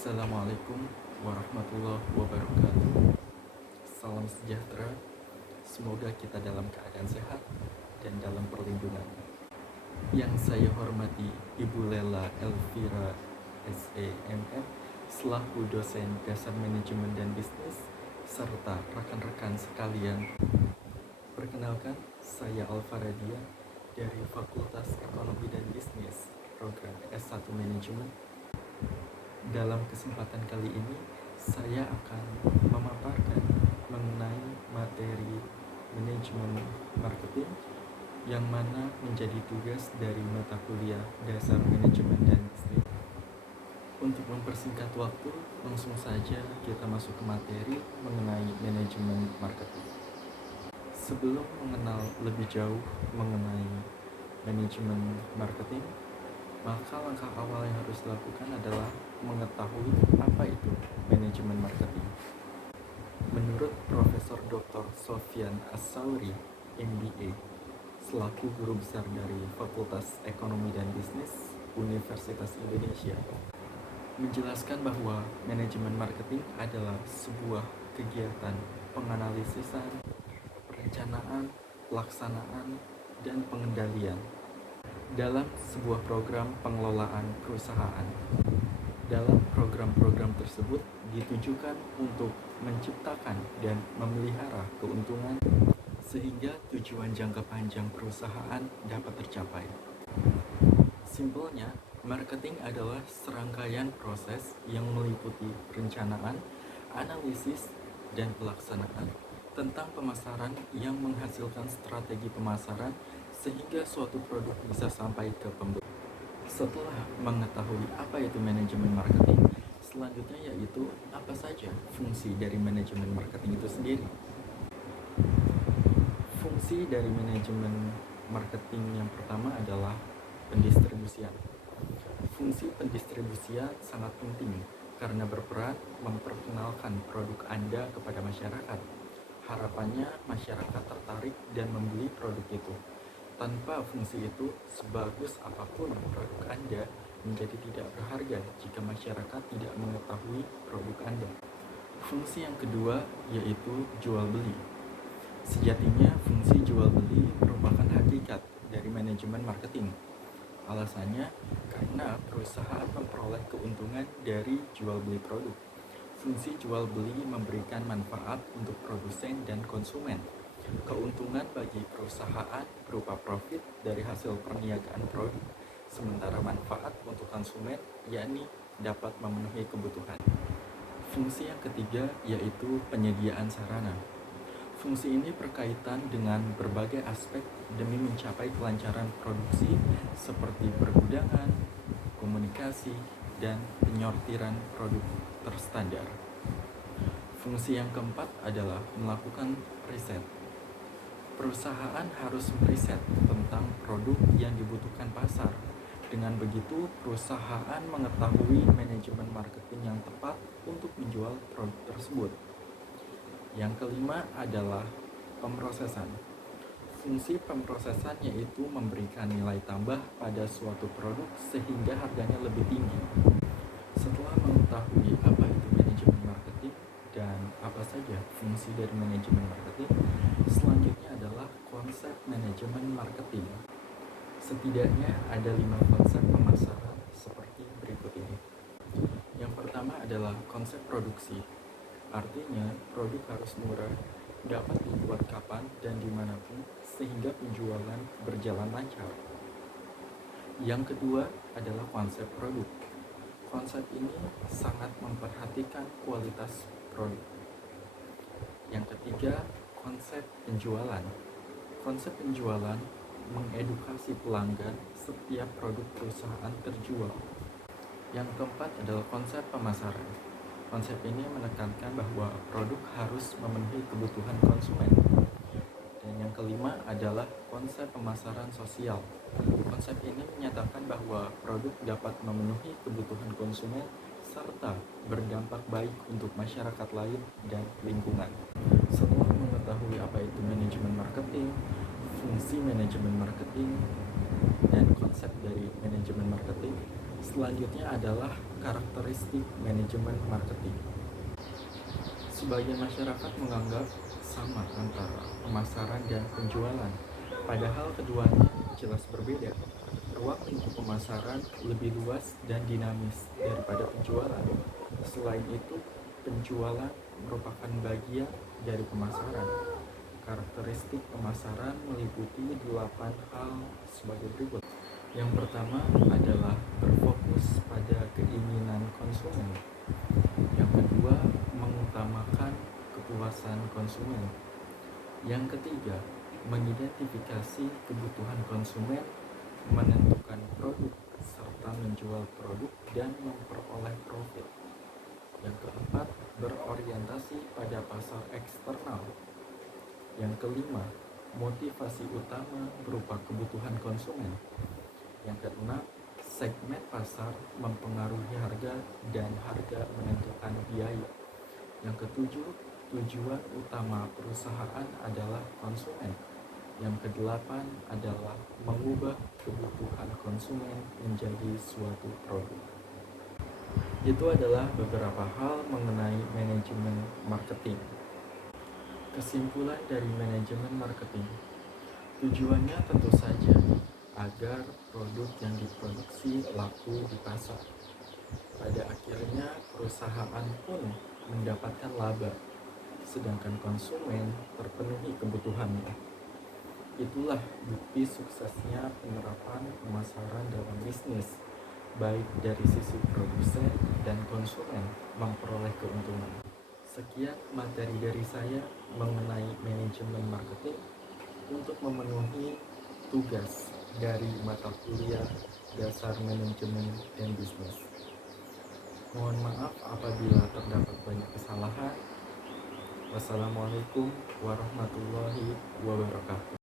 Assalamualaikum warahmatullahi wabarakatuh. Salam sejahtera. Semoga kita dalam keadaan sehat dan dalam perlindungan. Yang saya hormati Ibu Lela Elvira SEMM selaku dosen dasar manajemen dan bisnis serta rekan-rekan sekalian. Perkenalkan, saya Alfaradia dari Fakultas Ekonomi dan Bisnis, program S1 Manajemen. Dalam kesempatan kali ini, saya akan memaparkan mengenai materi manajemen marketing yang mana menjadi tugas dari mata kuliah dasar manajemen dan bisnis. Untuk mempersingkat waktu, langsung saja kita masuk ke materi mengenai manajemen marketing. Sebelum mengenal lebih jauh mengenai manajemen marketing, maka langkah awal yang harus dilakukan adalah mengetahui apa itu manajemen marketing. Menurut Profesor Dr. Sofyan As-Sauri, MBA, selaku guru besar dari Fakultas Ekonomi dan Bisnis Universitas Indonesia, menjelaskan bahwa manajemen marketing adalah sebuah kegiatan penganalisisan, perencanaan, pelaksanaan, dan pengendalian dalam sebuah program pengelolaan perusahaan. Dalam program-program tersebut ditujukan untuk menciptakan dan memelihara keuntungan sehingga tujuan jangka panjang perusahaan dapat tercapai. Simpelnya, marketing adalah serangkaian proses yang meliputi perencanaan, analisis, dan pelaksanaan tentang pemasaran yang menghasilkan strategi pemasaran sehingga suatu produk bisa sampai ke pembeli. Setelah mengetahui apa itu manajemen marketing, selanjutnya yaitu apa saja fungsi dari manajemen marketing itu sendiri. Fungsi dari manajemen marketing yang pertama adalah pendistribusian. Fungsi pendistribusian sangat penting karena berperan memperkenalkan produk Anda kepada masyarakat. Harapannya masyarakat tertarik dan membeli produk itu. Tanpa fungsi itu, sebagus apapun produk Anda menjadi tidak berharga jika masyarakat tidak mengetahui produk Anda. Fungsi yang kedua yaitu jual beli. Sejatinya fungsi jual beli merupakan hakikat dari manajemen marketing. Alasannya karena perusahaan memperoleh keuntungan dari jual beli produk. Fungsi jual beli memberikan manfaat untuk produsen dan konsumen. Keuntungan bagi perusahaan berupa profit dari hasil perniagaan produk, sementara manfaat untuk konsumen yakni dapat memenuhi kebutuhan. Fungsi yang ketiga yaitu penyediaan sarana. Fungsi ini berkaitan dengan berbagai aspek demi mencapai kelancaran produksi seperti pergudangan, komunikasi, dan penyortiran produk terstandar. Fungsi yang keempat adalah melakukan riset. Perusahaan harus meriset tentang produk yang dibutuhkan pasar. Dengan begitu, perusahaan mengetahui manajemen marketing yang tepat untuk menjual produk tersebut. Yang kelima adalah pemrosesan. Fungsi pemrosesan yaitu memberikan nilai tambah pada suatu produk sehingga harganya lebih tinggi. Setelah mengetahui apa itu manajemen marketing dan apa saja fungsi dari manajemen marketing, selanjutnya adalah konsep manajemen marketing. Setidaknya ada 5 konsep pemasaran seperti berikut ini. Yang pertama adalah konsep produksi. Artinya, produk harus murah, dapat dibuat kapan dan dimanapun sehingga penjualan berjalan lancar. Yang kedua adalah konsep produk. Konsep ini sangat memperhatikan kualitas produk. Yang ketiga, konsep penjualan. Konsep penjualan mengedukasi pelanggan setiap produk perusahaan terjual. Yang keempat adalah konsep pemasaran. Konsep ini menekankan bahwa produk harus memenuhi kebutuhan konsumen. Dan yang kelima adalah konsep pemasaran sosial. Konsep ini menyatakan bahwa produk dapat memenuhi kebutuhan konsumen serta berdampak baik untuk masyarakat lain dan lingkungan. Setelah mengetahui apa itu manajemen marketing, fungsi manajemen marketing, dan konsep dari manajemen marketing, Selanjutnya adalah karakteristik manajemen marketing. Sebagian masyarakat menganggap sama antara pemasaran dan penjualan, padahal keduanya jelas berbeda. Ruang lingkup pemasaran lebih luas dan dinamis daripada penjualan. Selain itu, penjualan merupakan bagian dari pemasaran. Karakteristik pemasaran meliputi 8 hal sebagai berikut. Yang pertama adalah berfokus pada keinginan konsumen. Yang kedua, mengutamakan kepuasan konsumen. Yang ketiga, mengidentifikasi kebutuhan konsumen, menentukan produk, serta menjual produk dan memperoleh profit. Yang keempat, berorientasi pada pasar eksternal. Yang kelima, motivasi utama berupa kebutuhan konsumen. Yang keenam, segmen pasar mempengaruhi harga dan harga menentukan biaya. Yang ketujuh, tujuan utama perusahaan adalah konsumen. Yang kedelapan adalah mengubah kebutuhan konsumen menjadi suatu produk. Itu adalah beberapa hal mengenai manajemen marketing. Kesimpulan dari manajemen marketing, tujuannya tentu saja agar produk yang diproduksi laku di pasar. Pada akhirnya perusahaan pun mendapatkan laba, sedangkan konsumen terpenuhi kebutuhannya. Itulah bukti suksesnya penerapan pemasaran dalam bisnis, baik dari sisi produsen dan konsumen memperoleh keuntungan. Sekian materi dari saya mengenai manajemen marketing untuk memenuhi tugas dari mata kuliah dasar manajemen dan bisnis. Mohon maaf apabila terdapat banyak kesalahan. Wassalamualaikum warahmatullahi wabarakatuh.